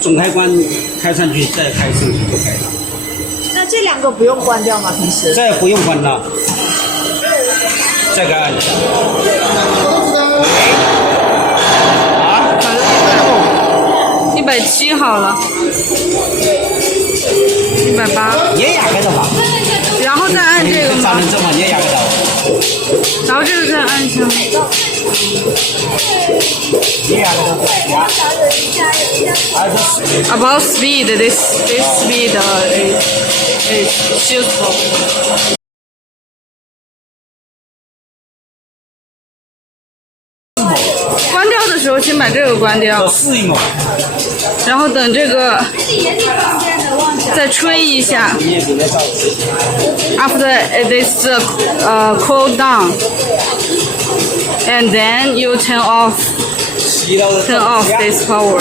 总开关开上去再开上去就可以了。那这两个不用关掉吗？平时？这不用关了，这个按一下。啊，170好了，180，也压开的吧？然后再按这个吗？咋能这么也压开的？然后这个再按一下。也压开的。About speed, this speed is useful. 关掉的时候先把这个关掉，试一嘛。然后等这个再吹一下。After this cool down, and then you turn off this power.